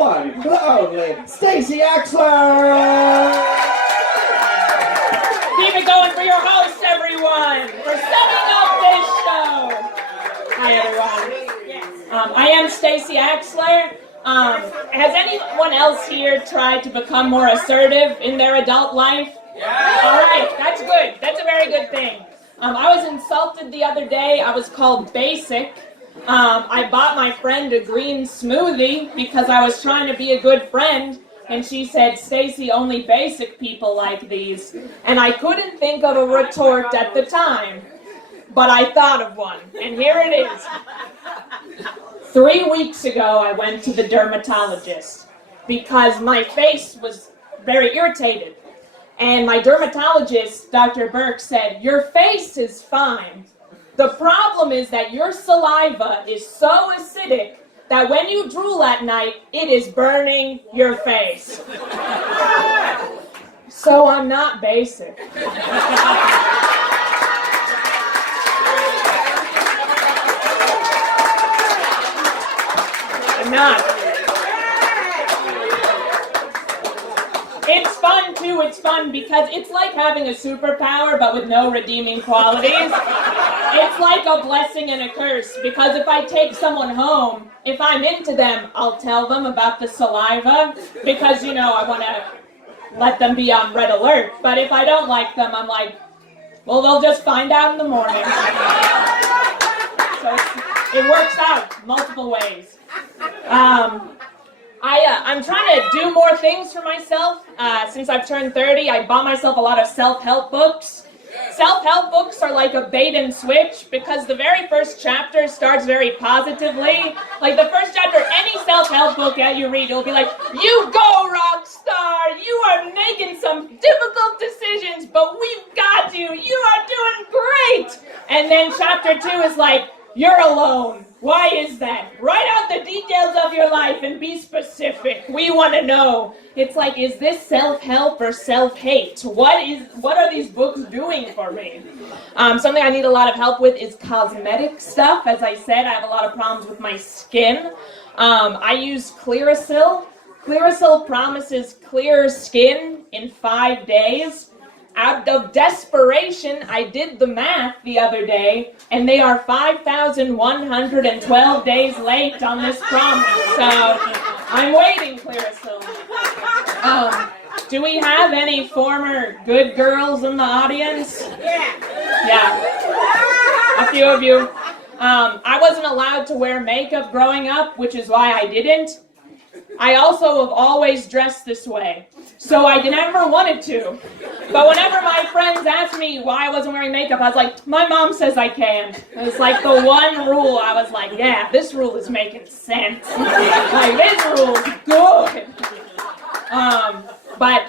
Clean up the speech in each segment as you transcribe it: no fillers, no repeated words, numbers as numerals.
one, the only, Stacey Axler! Keep it going for your host, everyone, for setting up this show. Hi, everyone. I am Stacey Axler. Has anyone else here tried to become more assertive in their adult life? Yeah. All right, that's good. That's a very good thing. I was insulted the other day. I was called basic. I bought my friend a green smoothie because I was trying to be a good friend, and she said, Stacey, only basic people like these. And I couldn't think of a retort at the time, but I thought of one, and here it is. 3 weeks ago, I went to the dermatologist because my face was very irritated. And my dermatologist, Dr. Burke, said, your face is fine. The problem is that your saliva is so acidic that when you drool at night, it is burning your face. So I'm not basic. I'm not. It's fun, too. It's fun because it's like having a superpower, but with no redeeming qualities. It's like a blessing and a curse, because if I take someone home, if I'm into them, I'll tell them about the saliva, because, you know, I want to let them be on red alert. But if I don't like them, I'm like, well, they'll just find out in the morning. So it works out multiple ways. I'm trying to do more things for myself. Since I've turned 30, I bought myself a lot of self-help books. Self-help books are like a bait and switch because the very first chapter starts very positively. Like the first chapter, any self-help book that you read, it'll be like, you go, rock star! You are making some difficult decisions, but we've got you! You are doing great! And then chapter 2 is like, you're alone. Why is that? Write out the details of your life and be specific. We want to know. It's like, is this self-help or self-hate? What are these books doing for me? Something I need a lot of help with is cosmetic stuff. As I said, I have a lot of problems with my skin. I use Clearasil. Clearasil promises clearer skin in 5 days. Out of desperation, I did the math the other day, and they are 5,112 days late on this promise. So I'm waiting, Clearasil. Do we have any former good girls in the audience? Yeah. A few of you. I wasn't allowed to wear makeup growing up, which is why I didn't. I also have always dressed this way, so I never wanted to. But whenever my friends asked me why I wasn't wearing makeup, I was like, my mom says I can. It was like the one rule. I was like, yeah, this rule is making sense. Like, this rule is good.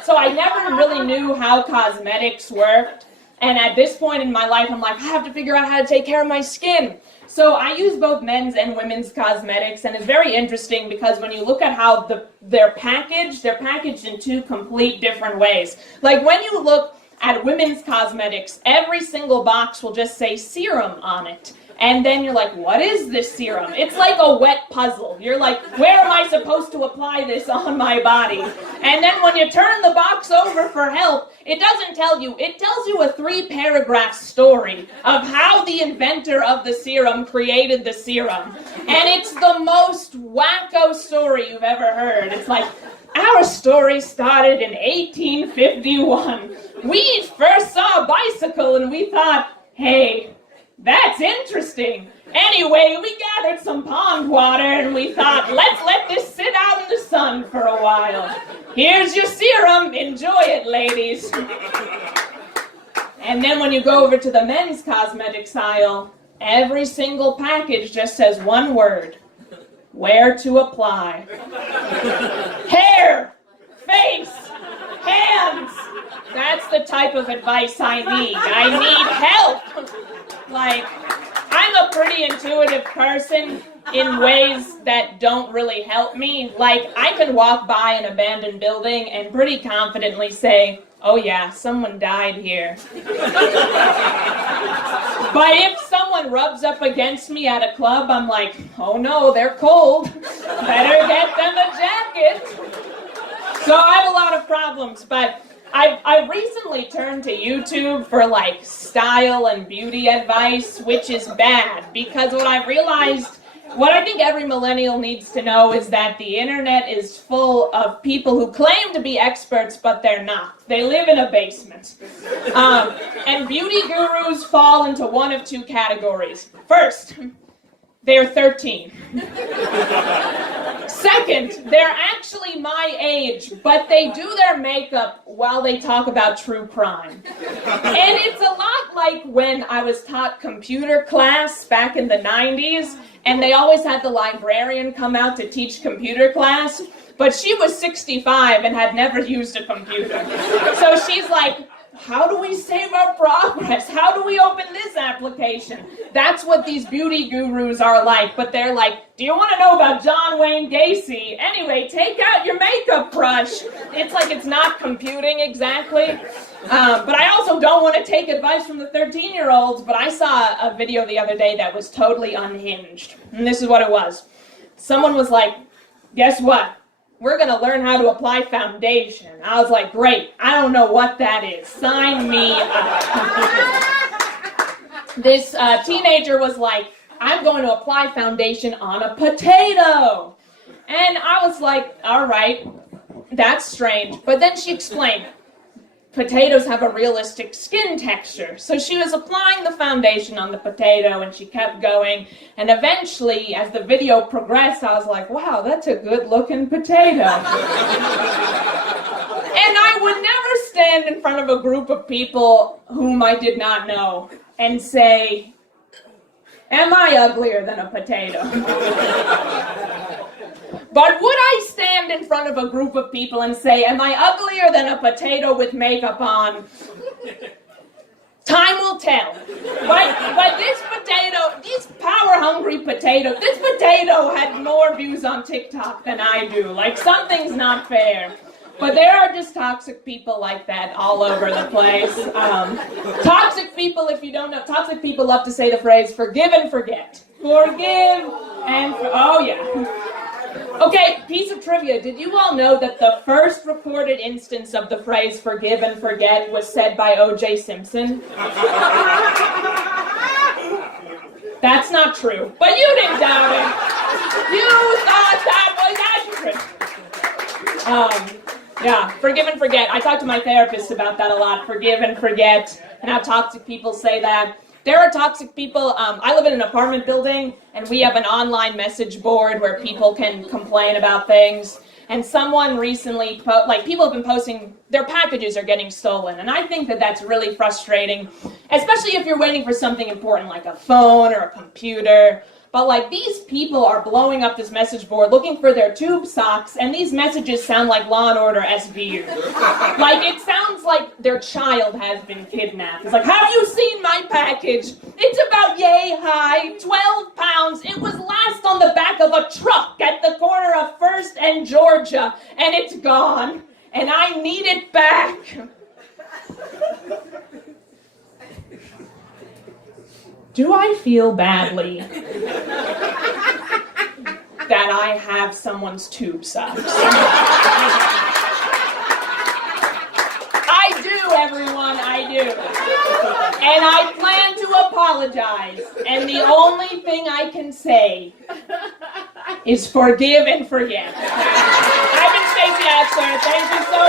So I never really knew how cosmetics worked. And at this point in my life, I'm like, I have to figure out how to take care of my skin. So I use both men's and women's cosmetics, and it's very interesting because when you look at how they're packaged in two complete different ways. Like when you look at women's cosmetics, every single box will just say serum on it. And then you're like, what is this serum? It's like a wet puzzle. You're like, where am I supposed to apply this on my body? And then when you turn the box over for help, it doesn't tell you. It tells you a 3-paragraph story of how the inventor of the serum created the serum. And it's the most wacko story you've ever heard. It's like, our story started in 1851. We first saw a bicycle and we thought, hey, that's interesting. Anyway, we gathered some pond water and we thought, let's let this sit out in the sun for a while. Here's your serum. Enjoy it, ladies. And then when you go over to the men's cosmetics aisle, every single package just says one word. Where to apply. Hair, face, hands. That's the type of advice I need. I need help. Like, I'm a pretty intuitive person in ways that don't really help me. Like, I can walk by an abandoned building and pretty confidently say, oh yeah, someone died here. But if someone rubs up against me at a club, I'm like, oh no, they're cold. Better get them a jacket. So I have a lot of problems, but I recently turned to YouTube for like style and beauty advice, which is bad, because what I realized, what I think every millennial needs to know is that the internet is full of people who claim to be experts, but they're not. They live in a basement. And beauty gurus fall into one of two categories. First, they're 13. Second, they're actually my age, but they do their makeup while they talk about true crime. And it's a lot like when I was taught computer class back in the 90s, and they always had the librarian come out to teach computer class, but she was 65 and had never used a computer. So she's like, how do we save our progress? How do we open this application? That's what these beauty gurus are like, but they're like, do you want to know about John Wayne Gacy? Anyway, take out your makeup brush. It's like it's not computing exactly. But I also don't want to take advice from the 13-year-olds, but I saw a video the other day that was totally unhinged. And this is what it was. Someone was like, guess what? We're going to learn how to apply foundation. I was like, great. I don't know what that is. Sign me up. This teenager was like, I'm going to apply foundation on a potato. And I was like, all right, that's strange. But then she explained, potatoes have a realistic skin texture. So she was applying the foundation on the potato and she kept going. And eventually, as the video progressed, I was like, wow, that's a good looking potato. And I would never stand in front of a group of people whom I did not know and say, am I uglier than a potato? But would I stand in front of a group of people and say, am I uglier than a potato with makeup on? Time will tell. But this potato, these power-hungry potatoes, this potato had more views on TikTok than I do. Like, something's not fair. But there are just toxic people like that all over the place. Toxic people, if you don't know, toxic people love to say the phrase, forgive and forget. Forgive and oh yeah. Okay, piece of trivia. Did you all know that the first recorded instance of the phrase forgive and forget was said by O.J. Simpson? That's not true. But you didn't doubt it. You thought that was accurate. Yeah, forgive and forget. I talk to my therapist about that a lot. Forgive and forget. And how toxic people say that. There are toxic people. I live in an apartment building, and we have an online message board where people can complain about things. And someone recently, people have been posting, their packages are getting stolen. And I think that that's really frustrating, especially if you're waiting for something important like a phone or a computer. But like these people are blowing up this message board looking for their tube socks, and these messages sound like Law and Order SVU. Like it sounds like their child has been kidnapped. It's like, have you seen my package? It's about yay high, 12 pounds. It was last on the back of a truck at the corner of First and Georgia, and it's gone, and I need it back. Do I feel badly that I have someone's tube socks? I do, everyone, I do. And I plan to apologize. And the only thing I can say is forgive and forget. I've been Stacey Axler. Thank you so